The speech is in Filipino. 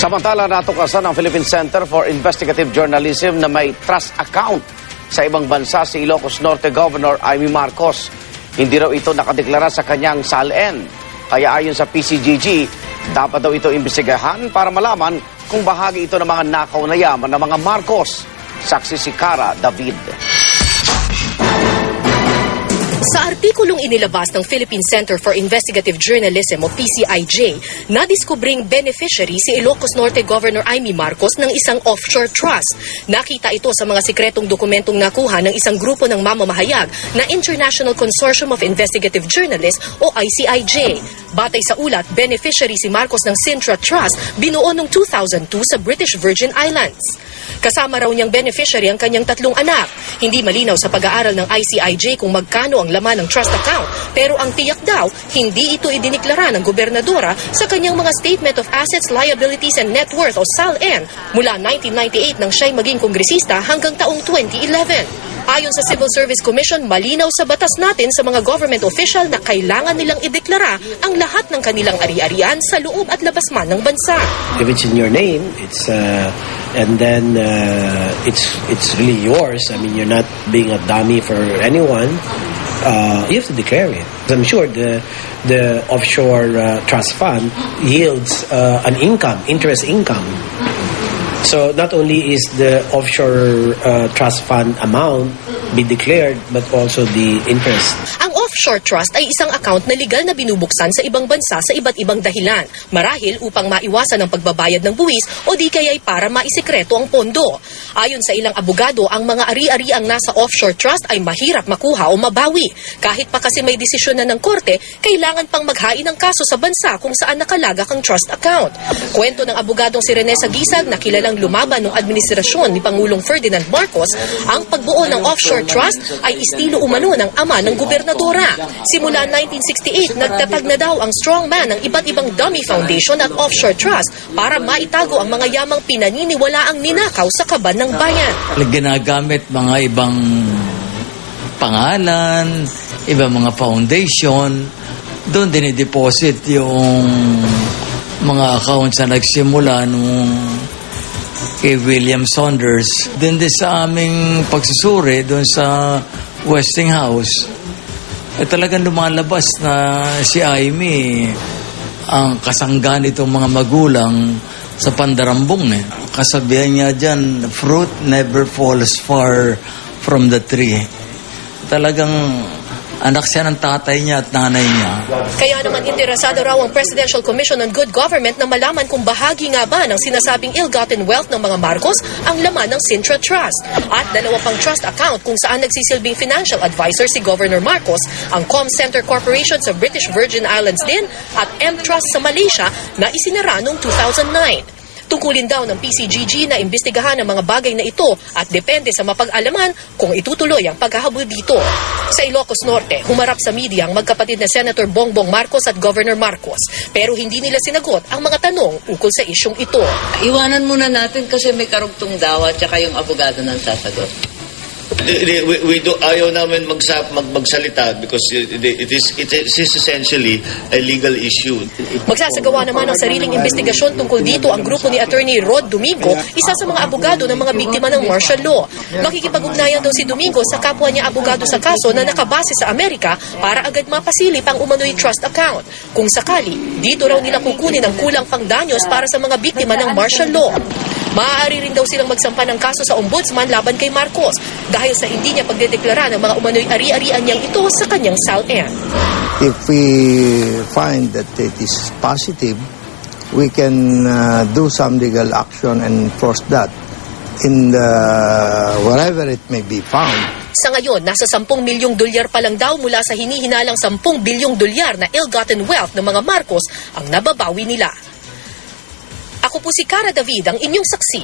Samantala, natuklasan ng Philippine Center for Investigative Journalism na may trust account sa ibang bansa si Ilocos Norte Governor Amy Marcos. Hindi raw ito nakadeklara sa kanyang SALN. Kaya ayon sa PCGG, dapat daw ito imbestigahan para malaman kung bahagi ito ng mga nakaw na yaman ng mga Marcos. Saksi si Cara David. Sa artikulong inilabas ng Philippine Center for Investigative Journalism o PCIJ, nadiskubring beneficiary si Ilocos Norte Governor Amy Marcos ng isang offshore trust. Nakita ito sa mga sikretong dokumentong nakuha ng isang grupo ng mamamahayag na International Consortium of Investigative Journalists o ICIJ. Batay sa ulat, beneficiary si Marcos ng Sintra Trust, binuo noong 2002 sa British Virgin Islands. Kasama raw niyang beneficiary ang kanyang 3 anak. Hindi malinaw sa pag-aaral ng ICIJ kung magkano ang laman ng trust account, pero ang tiyak daw, hindi ito idiniklara ng gobernadora sa kanyang mga Statement of Assets, Liabilities and Net Worth o SALN mula 1998 nang siya'y maging kongresista hanggang taong 2011. Ayon sa Civil Service Commission, malinaw sa batas natin sa mga government official na kailangan nilang ideklara ang lahat ng kanilang ari-arian sa loob at labas man ng bansa. If it's in your name, it's really yours. I mean, you're not being a dummy for anyone. You have to declare it. I'm sure the offshore trust fund yields an income, interest income. So not only is the offshore trust fund amount be declared, but also the interest. Ang offshore trust ay isang account na legal na binubuksan sa ibang bansa sa iba't ibang dahilan. Marahil upang maiwasan ang pagbabayad ng buwis o di kaya'y para maisikreto ang pondo. Ayon sa ilang abogado, ang mga ari-ariang nasa offshore trust ay mahirap makuha o mabawi. Kahit pa kasi may desisyon na ng korte, kailangan pang maghain ng kaso sa bansa kung saan nakalagak ang trust account. Kwento ng abogadong si Rene Sagisag na kilalang lumaban ng administrasyon ni Pangulong Ferdinand Marcos, ang pagbuo ng offshore trust ay estilo umano ng ama ng gobernadora. Simula 1968, nagtatag na daw ang strongman ng iba't ibang dummy foundation at offshore trust para maitago ang mga yamang pinaniniwalaang ninakaw sa kaban ng bayan. Ginagamit mga ibang pangalan, ibang mga foundation, doon dinideposit yung mga accounts na nagsimula nung kay William Saunders. Din sa aming pagsusuri doon sa Westinghouse, talagang lumalabas na si Amy ang kasangga nitong mga magulang sa pandarambong. Kasabihan niya dyan, fruit never falls far from the tree. Talagang anak siya ng tatay niya at nanay niya. Kaya naman interesado raw ang Presidential Commission on Good Government na malaman kung bahagi nga ba ng sinasabing ill-gotten wealth ng mga Marcos ang laman ng Sintra Trust. At 2 pang trust account kung saan nagsisilbing financial advisor si Governor Marcos, ang ComCenter Corporation sa British Virgin Islands din at M-Trust sa Malaysia na isinara noong 2009. Tungkulin daw ng PCGG na imbestigahan ang mga bagay na ito at depende sa mapag-alaman kung itutuloy ang paghahabol dito. Sa Ilocos Norte, humarap sa media ang magkapatid na Senator Bongbong Marcos at Governor Marcos. Pero hindi nila sinagot ang mga tanong ukol sa isyong ito. Iwanan muna natin kasi may karugtong daw at saka yung abogado ng sasagot. Ayaw namin magsalita because it is essentially a legal issue. Magsasagawa naman ng sariling investigasyon tungkol dito ang grupo ni Attorney Rod Domingo, isa sa mga abogado ng mga biktima ng martial law. Makikipag-ugnayan daw si Domingo sa kapwa niya abogado sa kaso na nakabase sa Amerika para agad mapasilip ang umano'y trust account. Kung sakali, dito raw nila kukunin ang kulang pang danyos para sa mga biktima ng martial law. Maaari rin daw silang magsampa ng kaso sa ombudsman laban kay Marcos dahil sa hindi niya pagdedeklara ng mga umano'y ari-arian niyang ito sa kanyang SALN. If we find that it is positive, we can do some legal action and enforce that in wherever it may be found. Sa ngayon, nasa 10 milyong dolyar pa lang daw mula sa hinihinalang 10 bilyong dolyar na ill-gotten wealth ng mga Marcos ang nababawi nila. Ako po si Cara David, ang inyong saksi.